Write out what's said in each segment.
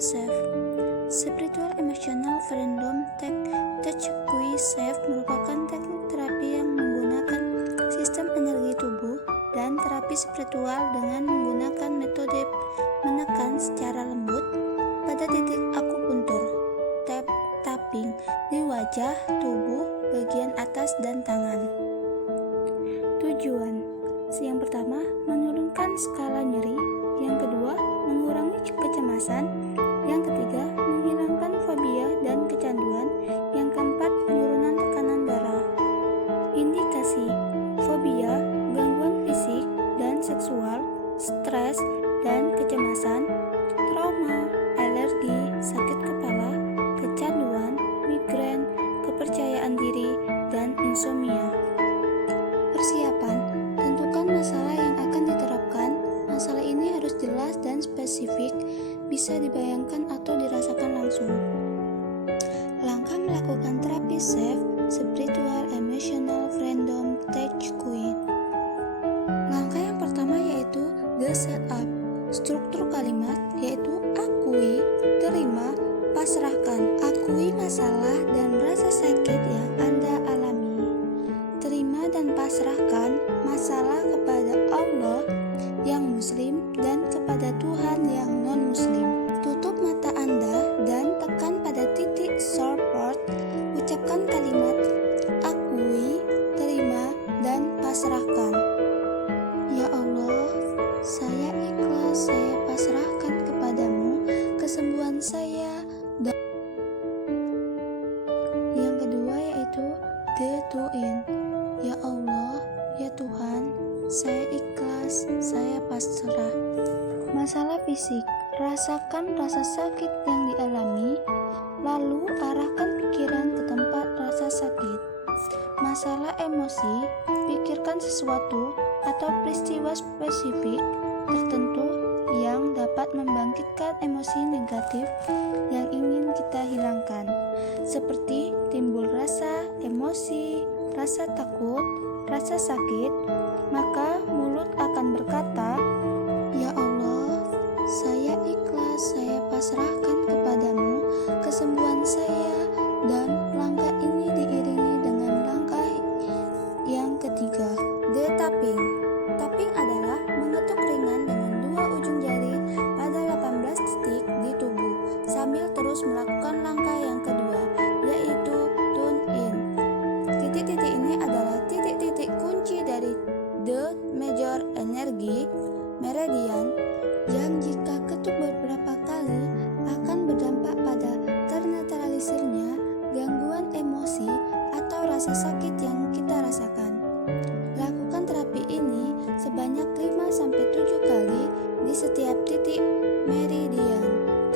SAFE. Spiritual Emotional Freedom TQI SAFE merupakan teknik terapi yang menggunakan sistem energi tubuh dan terapi spiritual dengan menggunakan metode menekan secara lembut pada titik akupuntur tapping di wajah, tubuh, bagian atas, dan tangan. Tujuan: yang pertama, menurunkan skala nyeri. Yang kedua, mengurangi kecemasan. Yang ketiga, menghilangkan fobia dan kecanduan. Yang keempat, penurunan tekanan darah. Indikasi: fobia, gangguan fisik dan seksual, stres dan kecemasan, trauma, alergi, sakit kepala, kecanduan, migrain, kepercayaan diri, dan insomnia. Persiapan: tentukan masalah yang akan diterapkan. Masalah ini harus jelas dan spesifik, bisa dibayangkan atau dirasakan langsung. Langkah melakukan terapi SAFE, Spiritual Emotional Freedom TQI. Langkah yang pertama yaitu the setup. Struktur kalimat yaitu akui, terima, pasrahkan. Akui masalah dan rasa sakit yang Anda alami. Terima dan pasrahkan masalah kepada Allah yang Muslim dan kepada Tuhan yang non-Muslim. Tutup mata Anda dan tekan pada titik support. Ucapkan kalimat akui, terima, dan pasrahkan. Ya Allah, saya ikhlas, saya pasrahkan kepadamu kesembuhan saya. Dan yang kedua yaitu the to-in. Ya Allah, ya Tuhan, saya ikhlas, saya pasrah. Masalah fisik: rasakan rasa sakit yang dialami, lalu arahkan pikiran ke tempat rasa sakit. Masalah emosi: pikirkan sesuatu atau peristiwa spesifik tertentu yang dapat membangkitkan emosi negatif yang ingin kita hilangkan, seperti timbul rasa emosi, rasa takut, rasa sakit. Maka mulut akan berkata, ya Allah, saya ikhlas, saya pasrahkan kepadamu kesembuhan saya. Dan langkah ini diiringi dengan langkah yang ketiga, the tapping. Tapping adalah mengetuk ringan dengan dua ujung jari pada 18 titik di tubuh sambil terus melakukan langkah yang kedua, yaitu tune in. Titik-titik ini adalah titik-titik kunci dari the major energy meridian yang jika ketuk beberapa kali akan berdampak pada ternetralisirnya gangguan emosi atau rasa sakit yang kita rasakan. Lakukan terapi ini sebanyak 5-7 kali di setiap titik meridian.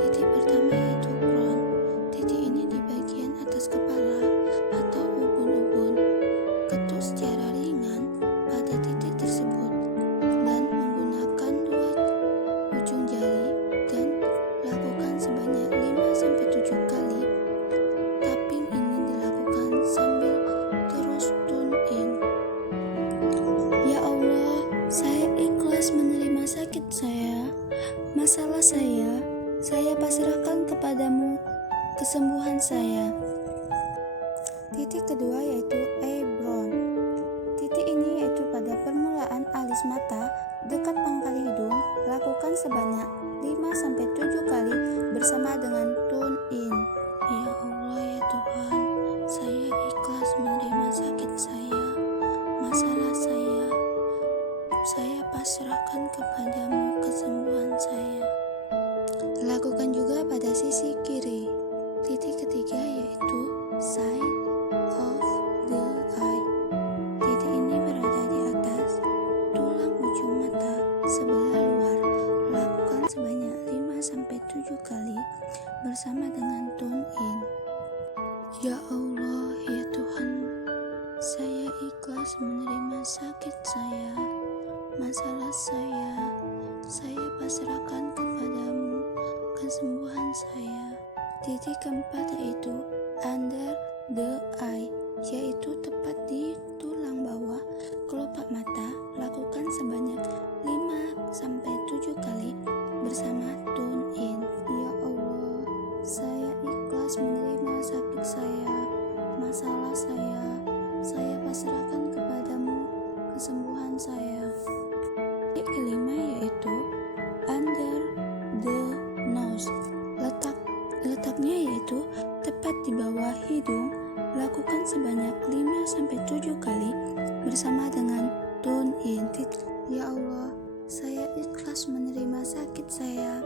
Titik pertama yaitu crown. Titik ini di bagian atas kepala atau ubun-ubun. Ketuk secara ringan pada titik tersebut dan menggunakan dua ujung jari dan lakukan sebanyak 5-7 kali. Tapping ini dilakukan sambil terus tune in. Ya Allah, saya ikhlas menerima sakit saya, masalah saya pasrahkan kepadamu kesembuhan saya. Titik kedua yaitu eyebrow. Titik ini yaitu pada permulaan alis mata dekat pangkal hidung. Lakukan sebanyak 5-7 kali bersama dengan tune in. Ya Allah, ya Tuhan, saya ikhlas menerima sakit saya, masalah saya pasrahkan kepadamu kesembuhan saya. Lakukan juga pada sisi kiri. Titik ketiga yaitu side of the eye. Titik ini berada di atas tulang ujung mata sebelah luar. Lakukan sebanyak 5-7 kali bersama dengan tune in. Ya Allah, ya Tuhan, saya ikhlas menerima sakit saya, masalah saya pasrahkan kepadamu kesembuhan saya. Titik keempat yaitu under the eye, yaitu tepat di tulang bawah kelopak mata. Lakukan sebanyak 5-7 kali bersama tune in. Ya Allah, saya ikhlas menerima sakit saya, masalah saya pasrahkan kepadamu kesembuhan saya. Yang kelima yaitu under the nose. Letaknya yaitu tepat di bawah hidung. Lakukan sebanyak 5-7 kali bersama dengan tune in. Ya Allah, saya ikhlas menerima sakit saya,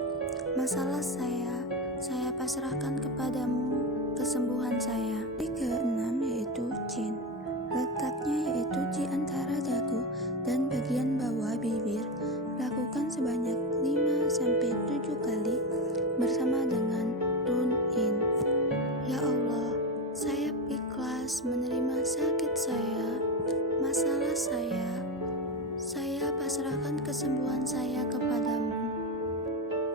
masalah saya pasrahkan kepadamu kesembuhan saya. Yang keenam yaitu chin. Letaknya yaitu di antara dagu dan bagian bawah bibir. Lakukan sebanyak 5-7 kali bersama dengan tune in. Ya Allah, saya ikhlas menerima sakit saya, masalah saya pasrahkan kesembuhan saya kepadamu.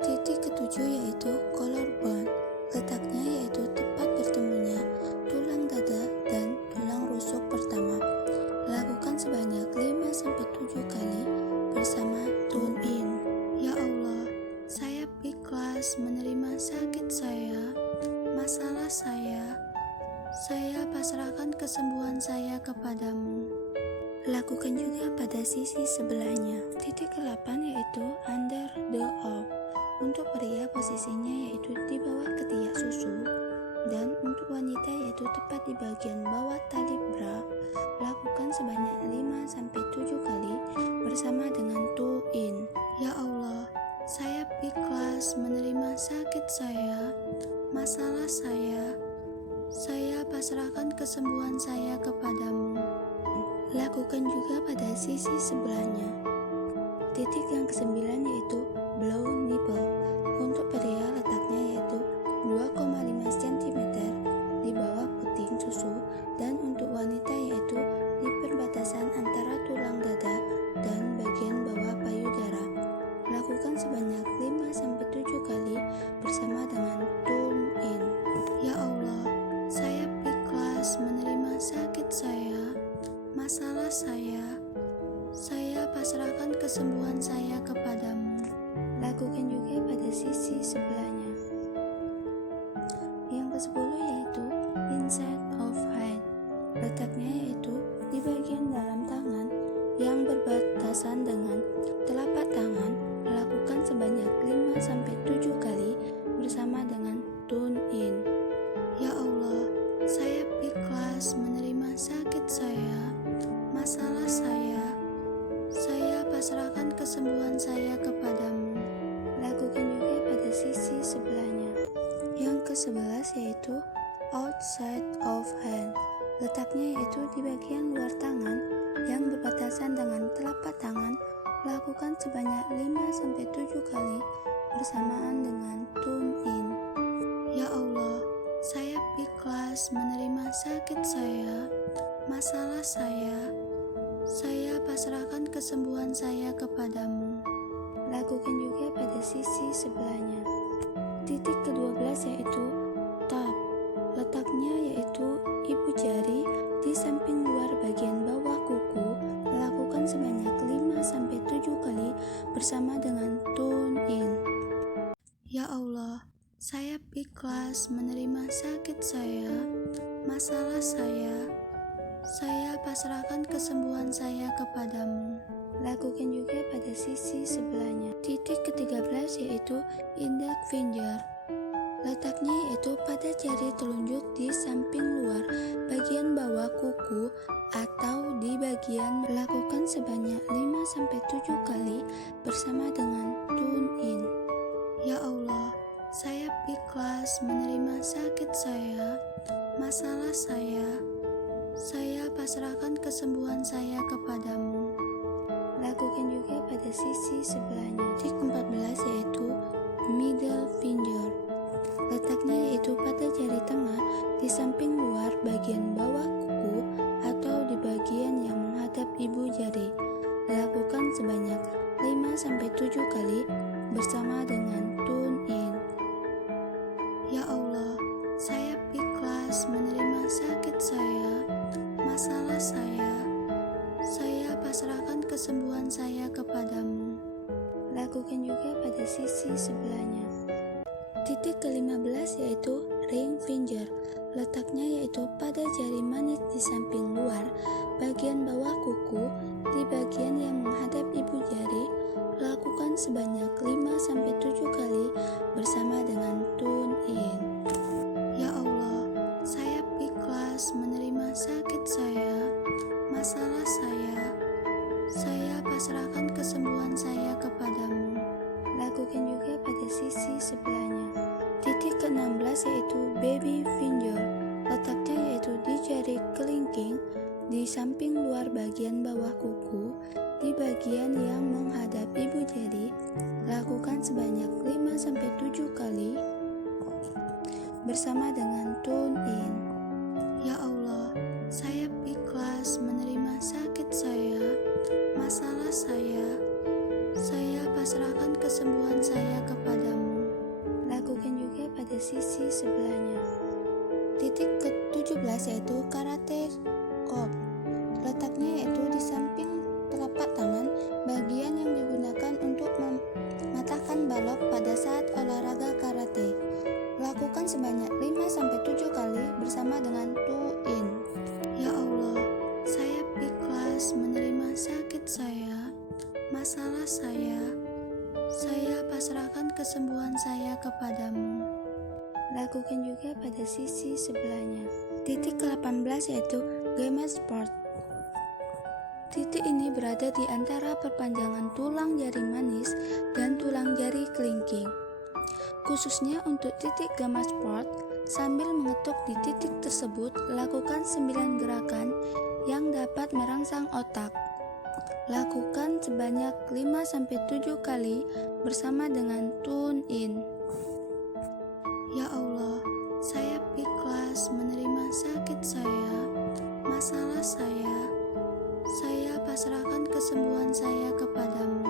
Titik ketujuh yaitu collarbone. Letaknya yaitu tepat bertemunya tulang dada dan tulang rusuk pertama. Lakukan sebanyak 5-7 kali bersama tune in. Ya Allah, saya ikhlas menerima sakit saya, masalah saya pasrahkan kesembuhan saya kepadamu. Lakukan juga pada sisi sebelahnya. Titik ke-8 yaitu under the arm. Untuk pria posisinya yaitu di bawah ketiak susu, dan untuk wanita yaitu tepat di bagian bawah tali bra. Lakukan sebanyak 5-7 kali bersama dengan tune in. Ya Allah, saya ikhlas menerima sakit saya, masalah saya pasrahkan kesembuhan saya kepadamu. Lakukan juga pada sisi sebelahnya. Titik yang ke-9 yaitu blow nipple. Untuk pria letaknya yaitu 2,5 cm di bawah puting susu, dan untuk wanita yaitu di perbatasan antara tulang dada dan bagian bawah payudara. Lakukan sebanyak 5-7 kali bersama dengan tune in. Ya Allah, saya ikhlas menerima sakit saya, masalah saya pasrahkan kesembuhan saya kepadamu. Lakukan juga pada sisi sebelahnya. Yang ke-10 yaitu inside of hand. Letaknya yaitu di bagian dalam tangan yang berbatasan dengan telapak tangan. Lakukan sebanyak 5-7 kali bersama dengan tune in. Ya Allah, saya ikhlas menerima sakit saya, masalah saya pasrahkan kesembuhan saya kepadamu. Lakukan juga pada sisi sebelahnya. Yang ke-11 yaitu outside of hand. Letaknya yaitu di bagian luar tangan yang berbatasan dengan telapak tangan. Lakukan sebanyak 5-7 kali bersamaan dengan tune in. Ya Allah, saya ikhlas menerima sakit saya, masalah saya pasrahkan kesembuhan saya kepadamu. Lakukan juga pada sisi sebelahnya. Titik ke-12 yaitu top. Letaknya yaitu ibu jari di samping luar bagian bawah kuku. Lakukan sebanyak 5-7 kali bersama dengan tune in. Ya Allah, saya ikhlas menerima sakit saya, masalah saya pasrahkan kesembuhan saya kepadamu. Lakukan juga pada sisi sebelahnya. Titik ke-13 yaitu index finger. Letaknya yaitu pada jari telunjuk di samping luar bagian bawah kuku atau di bagian. Lakukan sebanyak 5-7 kali bersama dengan tune in. Ya Allah, saya ikhlas menerima sakit saya, masalah saya pasrahkan kesembuhan saya kepadamu. Lakukan juga pada sisi sebelahnya. Titik 14 yaitu middle finger. Letaknya yaitu pada jari tengah di samping luar bagian bawah kuku atau di bagian yang menghadap ibu jari. Lakukan sebanyak 5-7 kali bersama dengan tune in. Ya Allah, saya ikhlas menerima sakit saya, masalah saya pasrahkan kesembuhan saya kepadamu. Lakukan juga pada sisi sebelahnya. Titik ke-15 yaitu ring finger. Letaknya yaitu pada jari manis di samping luar, bagian bawah kuku, di bagian yang menghadap ibu jari. Lakukan sebanyak 5-7 kali bersama dengan tune in. Ya Allah, saya ikhlas menerima sakit saya, masalah saya pasrahkan kesembuhan saya kepadamu. Lakukan juga pada sisi sebelahnya. Titik ke-16 yaitu baby finger. Letaknya yaitu di jari kelingking, di samping luar bagian bawah kuku, di bagian yang menghadap ibu jari. Lakukan sebanyak 5-7 kali bersama dengan tune in. Ya Allah, saya ikhlas menerima sakit saya, masalah saya pasrahkan kesembuhan saya kepadamu. Lakukan juga pada sisi sebelahnya. Titik ke-17 yaitu karate chop. Letaknya yaitu di samping telapak tangan, bagian yang digunakan untuk mematahkan balok pada saat olahraga karate. Lakukan sebanyak 5-7 kali bersama dengan tune in. Ya Allah, saya ikhlas menerima sakit saya, masalah saya pasrahkan kesembuhan saya kepadamu. Lakukan juga pada sisi sebelahnya. Titik ke-18 yaitu gamma sport. Titik ini berada di antara perpanjangan tulang jari manis dan tulang jari kelingking. Khususnya untuk titik gamma sport, sambil mengetuk di titik tersebut, lakukan 9 gerakan yang dapat merangsang otak. Lakukan sebanyak 5-7 kali bersama dengan tune in. Ya Allah, saya ikhlas menerima sakit saya, masalah saya pasrahkan kesembuhan saya kepadamu.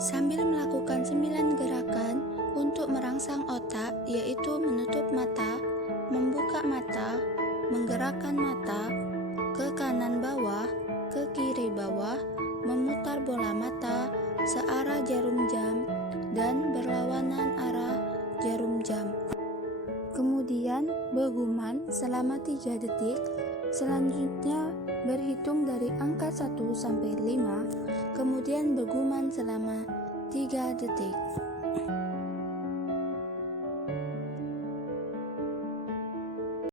Sambil melakukan 9 gerakan untuk merangsang otak, yaitu menutup mata, membuka mata, menggerakkan mata, ke kanan bawah, ke kiri bawah, memutar bola mata searah jarum jam dan berlawanan arah jarum jam. Kemudian bergumam selama 3 detik. Selanjutnya berhitung dari angka 1 sampai 5, kemudian bergumam selama 3 detik.